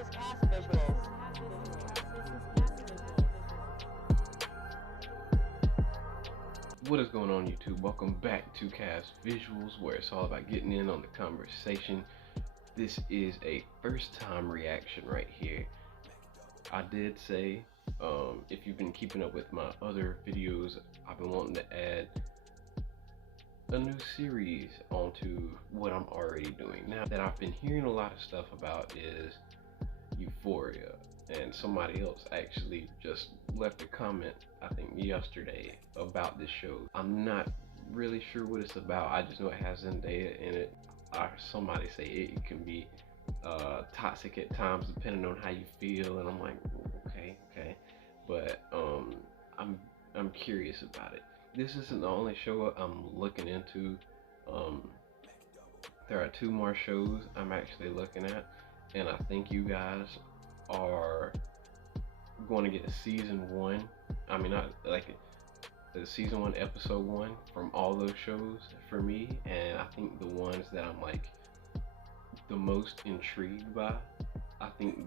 is Cast Visuals. What is going on, YouTube? Welcome back to Cast Visuals, where it's all about getting in on the conversation. This is a first time reaction right here. I did say, if you've been keeping up with my other videos, I've been wanting to add a new series onto what I'm already doing. Now that I've been hearing a lot of stuff about is Euphoria, and somebody else actually just left a comment, I think yesterday, about this show. I'm not really sure what it's about. I just know it has Zendaya in it. Somebody say it can be toxic at times depending on how you feel, and I'm like, okay, but I'm curious about it. This isn't the only show I'm looking into. There are 2 more shows I'm actually looking at, and I think you guys are going to get a season 1. I mean, not like the season 1, episode 1 from all those shows for me, and I think the ones that I'm like the most intrigued by, I think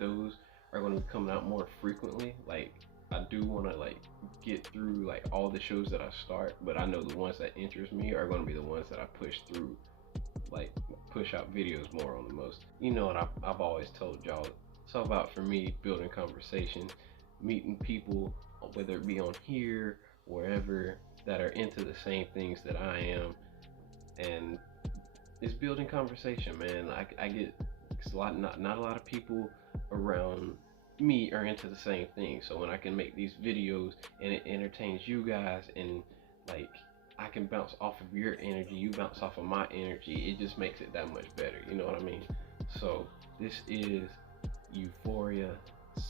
those are going to be coming out more frequently. Like, I do want to like get through like all the shows that I start, but I know the ones that interest me are going to be the ones that I push through, like push out videos more on the most. You know what I've always told y'all, it's all about, for me, building conversation, meeting people, whether it be on here, wherever, that are into the same things that I am, and it's building conversation, man. I get not a lot of people around me are into the same thing, so when I can make these videos and it entertains you guys, and like I can bounce off of your energy, you bounce off of my energy, it just makes it that much better, you know what I mean? So this is Euphoria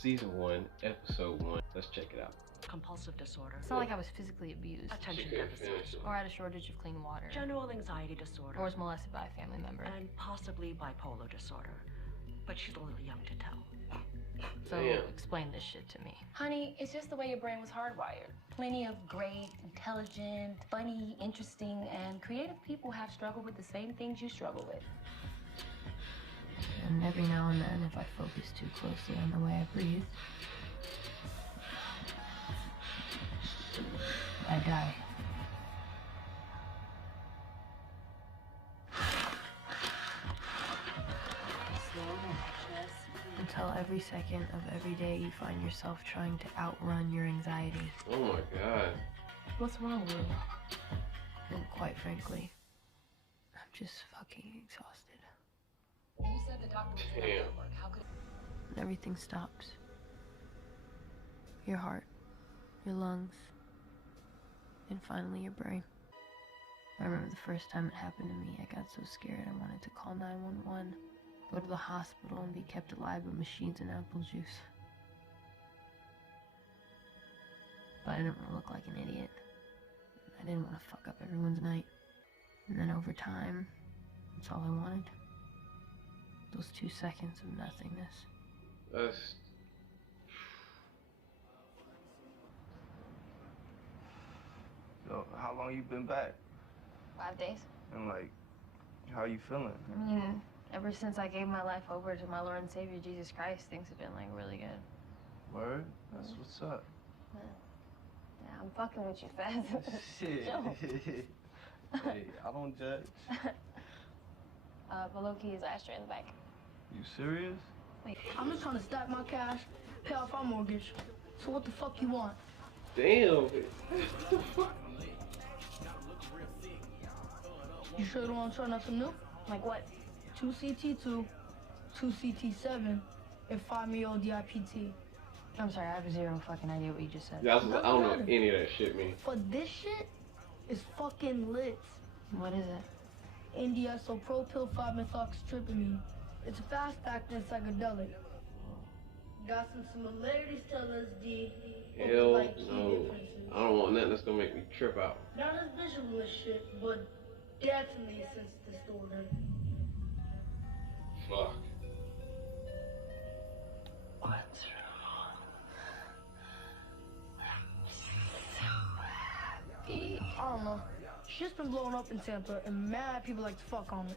season 1, episode 1. Let's check it out. Compulsive disorder. It's not like I was physically abused. Attention deficit. Or had a shortage of clean water. General anxiety disorder. Or was molested by a family member. And possibly bipolar disorder. But she's a little young to tell. So Damn. explain this shit to me. Honey, it's just the way your brain was hardwired. Plenty of great, intelligent, funny, interesting, and creative people have struggled with the same things you struggle with. And every now and then, if I focus too closely on the way I breathe, I die. Until every second of every day you find yourself trying to outrun your anxiety. Oh my god. What's wrong with you? And quite frankly, I'm just fucking exhausted. You said the doctor was Damn. not at work. How could... And everything stops. Your heart, your lungs, and finally your brain. I remember the first time it happened to me, I got so scared I wanted to call 911, go to the hospital and be kept alive with machines and apple juice. But I didn't want to look like an idiot. I didn't want to fuck up everyone's night. And then over time, that's all I wanted. Those 2 seconds of nothingness. That's... So, how long you been back? 5 days. And like, how you feeling? I mean, ever since I gave my life over to my Lord and Savior, Jesus Christ, things have been like really good. Word? That's what's up. Yeah, I'm fucking with you, Fez. Shit. Chill. Hey, I don't judge. But low-key is ashtray in the back. You serious? Wait, I'm just trying to stack my cash, pay off our mortgage. So what the fuck you want? Damn. What the fuck? You sure you don't want to try nothing new? like what? 2 CT2, 2 CT7, and 5 mil DIPT. I'm sorry, I have zero fucking idea what you just said. Yeah, I don't know what any of that shit means. But this shit is fucking lit. What is it? NDSO propyl 5-methoxytryptamine. It's a fast-acting psychedelic. Got some similarities to LSD. but with, Hell like, key no. differences. I don't want nothing that's gonna make me trip out. Not as visual as shit, but definitely a sense disorder. Fuck. What's wrong? I don't know. Shit's been blowing up in Tampa, and mad people like to fuck on it.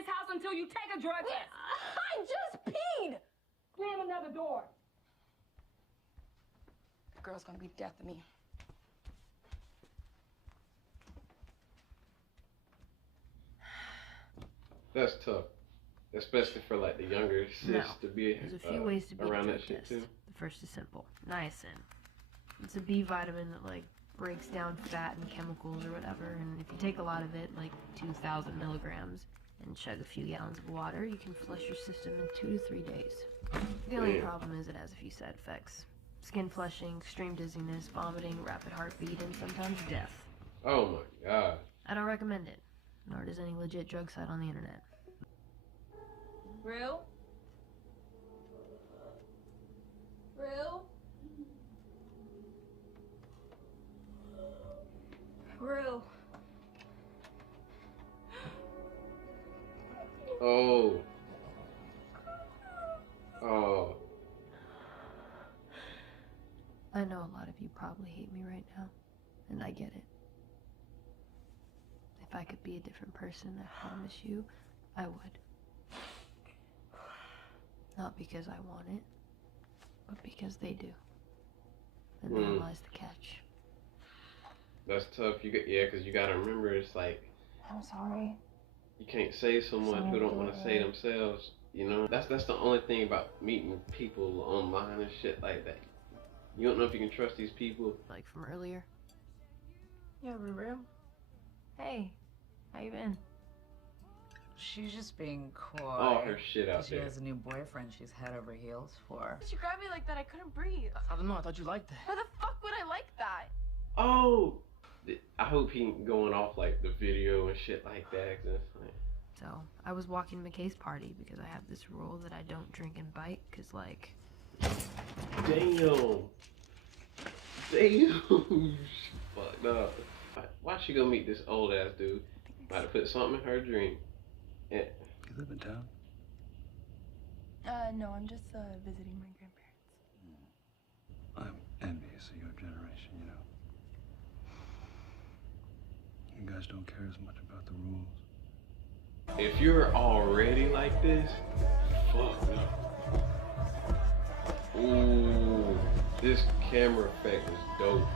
this house until you take a drug test. I just peed! Slam another door. The girl's gonna be death to me. That's tough, especially for like the younger sis No. to be There's a few ways to beat around a that drug shit test. too. The first is simple. Niacin. It's a B vitamin that like breaks down fat and chemicals or whatever, and if you take a lot of it, like 2,000 milligrams, and chug a few gallons of water, you can flush your system in 2 to 3 days. The only problem is it has a few side effects. Skin flushing, extreme dizziness, vomiting, rapid heartbeat, and sometimes death. Oh my god. I don't recommend it, nor does any legit drug site on the internet. Rue? Rue? Rue. Oh. Oh. I know a lot of you probably hate me right now, and I get it. If I could be a different person, I promise you, I would. Not because I want it, but because they do. And there lies the catch. That's tough. Because you gotta remember, it's like I'm sorry. you can't save someone who don't want to save themselves. You know, that's the only thing about meeting people online and shit like that. You don't know if you can trust these people. Like from earlier. Yeah, Ruru. Hey, how you been? She's just being coy. All her shit out She there. has a new boyfriend she's head over heels for. She grabbed me like that, I couldn't breathe. I don't know, I thought you liked that. Why the fuck would I like that? Oh, I hope he ain't going off like the video and shit like that. 'Cause it's like, So, I was walking McKay's party because I have this rule that I don't drink and bite, because, like... damn. Damn. Fucked up. Why she go meet this old ass dude? Might have put something in her drink. Yeah. You live in town? No, I'm just visiting my grandparents. I'm envious of your generation, you know. You guys don't care as much about the rules. If you're already like this, fuck no. Ooh, this camera effect is dope.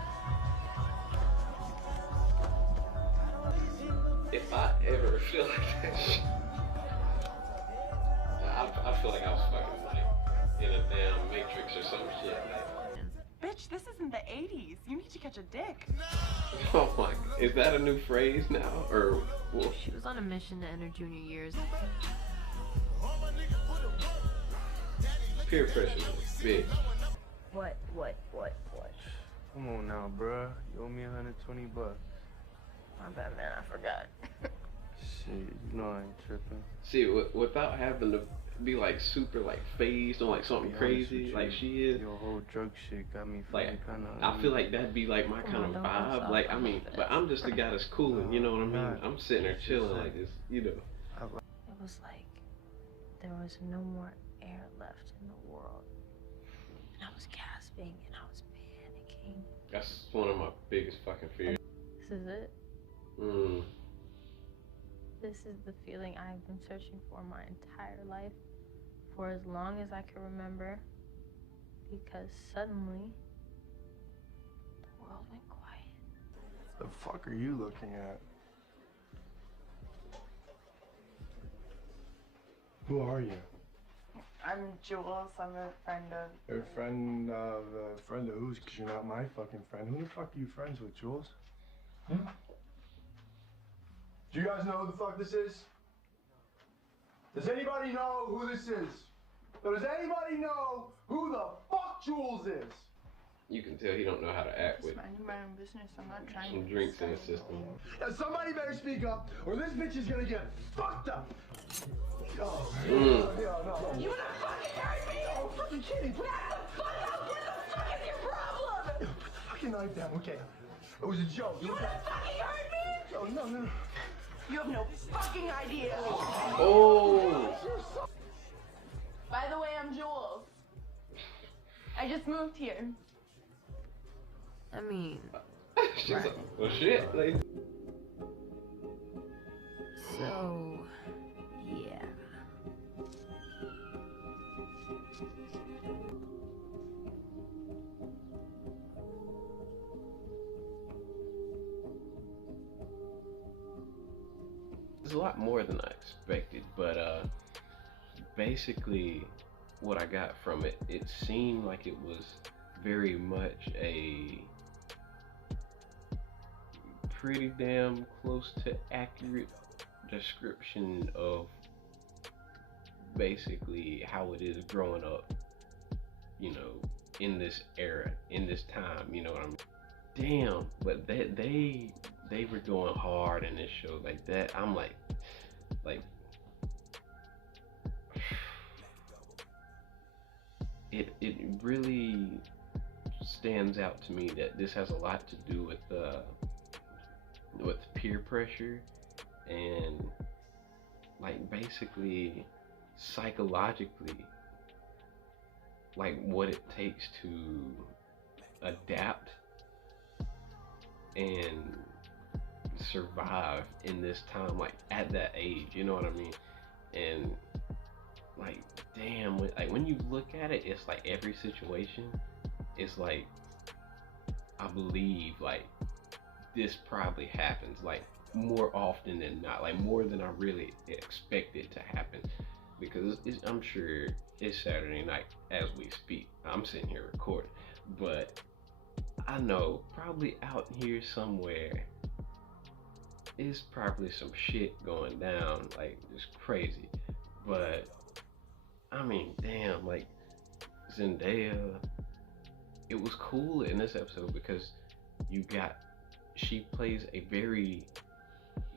If I ever feel like that shit, I feel like I was fucking like in a damn Matrix or some shit. Like, Bitch, this isn't the 80s. You need to catch a dick. oh my, is that a new phrase now? Or, well, She was on a mission to end her junior years. peer pressure is big. What? Come on now, bruh. You owe me $120. My bad, man, I forgot. Shit, you know I ain't tripping. See, without having to be like super like phased on like something Be honest crazy with you, like she is, Your whole drug shit got me like feeling kinda I feel like that'd be like my Come kind on, of don't go vibe. soft Like I on mean, this. but I'm just the guy that's cooling. You know what I mean? Not. I'm sitting there It's chilling just like this. You know. It was like there was no more air left in the world. And I was gasping and I was panicking. That's one of my biggest fucking fears. This is it. Mm. This is the feeling I've been searching for my entire life, for as long as I can remember, because suddenly the world went quiet. The fuck are you looking at? Who are you? I'm Jules. I'm a friend of... You're a friend of whose? Because you're not my fucking friend. Who the fuck are you friends with, Jules? Hmm? Do you guys know who the fuck this is? Does anybody know who this is? Does anybody know who the fuck Jules is? You can tell he don't know how to act with Just minding my own business. I'm not trying some to... drinks in the system. Now somebody better speak up, or this bitch is gonna get fucked up. Oh, Mm. no. You wanna fucking hurt me? Oh, fucking kidding. Put What the fuck is your problem? the fucking knife down, okay? It was a joke. You wanna fucking hurt me? Oh, no. You have no fucking idea. Oh. By the way, I'm Jules. I just moved here. I mean, She's like, well, shit. Like, so, yeah. it's a lot more than I expected, but basically what I got from it, it seemed like it was very much a pretty damn close to accurate description of basically how it is growing up, you know, in this era, in this time, you know what I mean? Damn, but they were going hard in this show like that. I'm like it really stands out to me that this has a lot to do with peer pressure and like basically psychologically like what it takes to adapt and survive in this time, like at that age, you know what I mean? And like damn, when you look at it, it's like every situation, it's like I believe like this probably happens like more often than not, like more than I really expect it to happen, because I'm sure it's Saturday night as we speak. I'm sitting here recording, but I know probably out here somewhere is probably some shit going down, like just crazy. But I mean, damn, like Zendaya, it was cool in this episode because she plays a very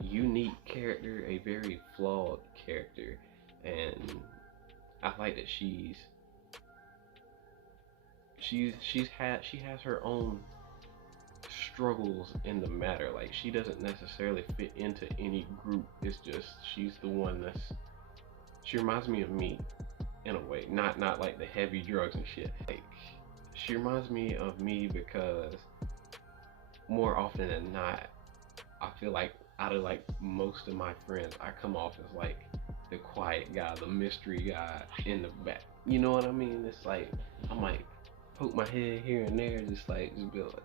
unique character, a very flawed character, and I like that she has her own struggles in the matter. Like she doesn't necessarily fit into any group. It's just she's the one she reminds me of me in a way. Not like the heavy drugs and shit. Like she reminds me of me because more often than not, I feel like out of like most of my friends, I come off as like the quiet guy, the mystery guy in the back. You know what I mean? It's like I might poke my head here and there, just be like,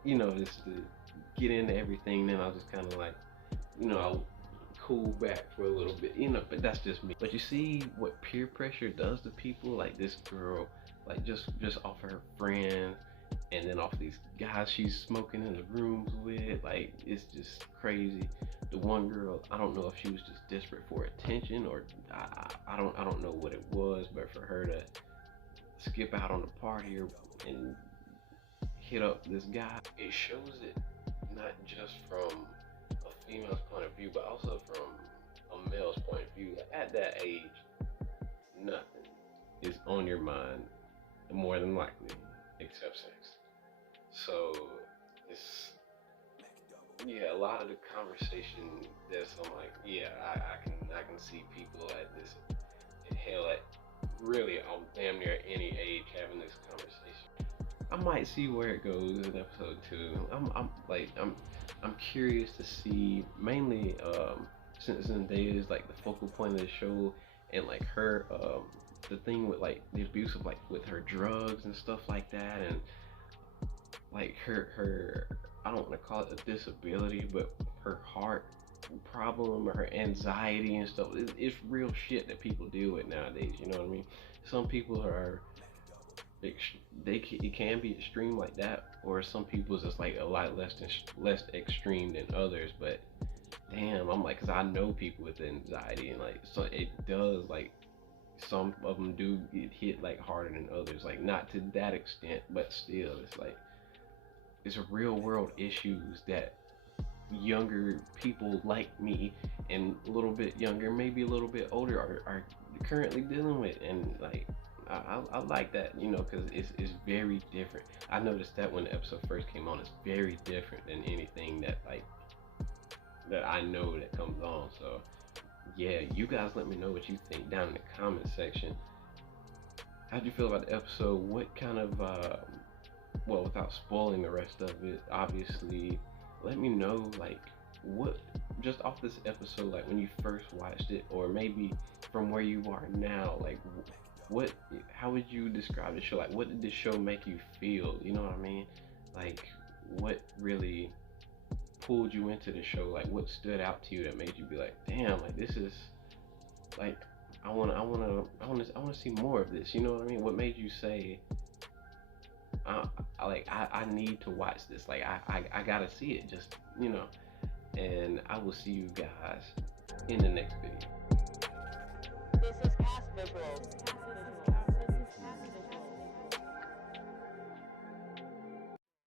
you know, just to get into everything. Then I'll just kind of like, you know, I'll cool back for a little bit, you know. But that's just me. But you see what peer pressure does to people. Like this girl, like just off her friends, and then off these guys she's smoking in the rooms with. Like it's just crazy. The one girl, I don't know if she was just desperate for attention or I don't know what it was, but for her to skip out on the party and hit up this guy, it shows it not just from a female's point of view, but also from a male's point of view. At that age, nothing is on your mind more than likely except sex. So it's, yeah, a lot of the conversation that's, I'm like, yeah, I can see people at this, hell, at really damn near any age having this conversation. I might see where it goes in episode 2. I'm curious to see, mainly since Zendaya is like the focal point of the show, and like her the thing with like the abuse of like with her drugs and stuff like that, and like her I don't want to call it a disability, but her heart problem or her anxiety and stuff. It's real shit that people deal with nowadays. You know what I mean? Some people are, it can be extreme like that, or some people it's just like a lot less extreme than others. But damn, I'm like, cause I know people with anxiety, and like, so it does, like, some of them do get hit like harder than others. Like not to that extent, but still, it's like it's real world issues that younger people like me and a little bit younger, maybe a little bit older, are currently dealing with. And like I like that, you know, because it's very different. I noticed that when the episode first came on, it's very different than anything that that I know that comes on. So yeah, you guys let me know what you think down in the comment section. How'd you feel about the episode? What kind of well, without spoiling the rest of it, obviously, let me know, like, what, just off this episode, like, when you first watched it, or maybe from where you are now, like, how would you describe the show? Like, what did the show make you feel? You know what I mean? Like, what really pulled you into the show? Like, what stood out to you that made you be like, damn, like this is like I want to see more of this. You know what I mean? What made you say, I need to watch this. Like I gotta see it. Just, you know. And I will see you guys in the next video. This is Cast Visuals.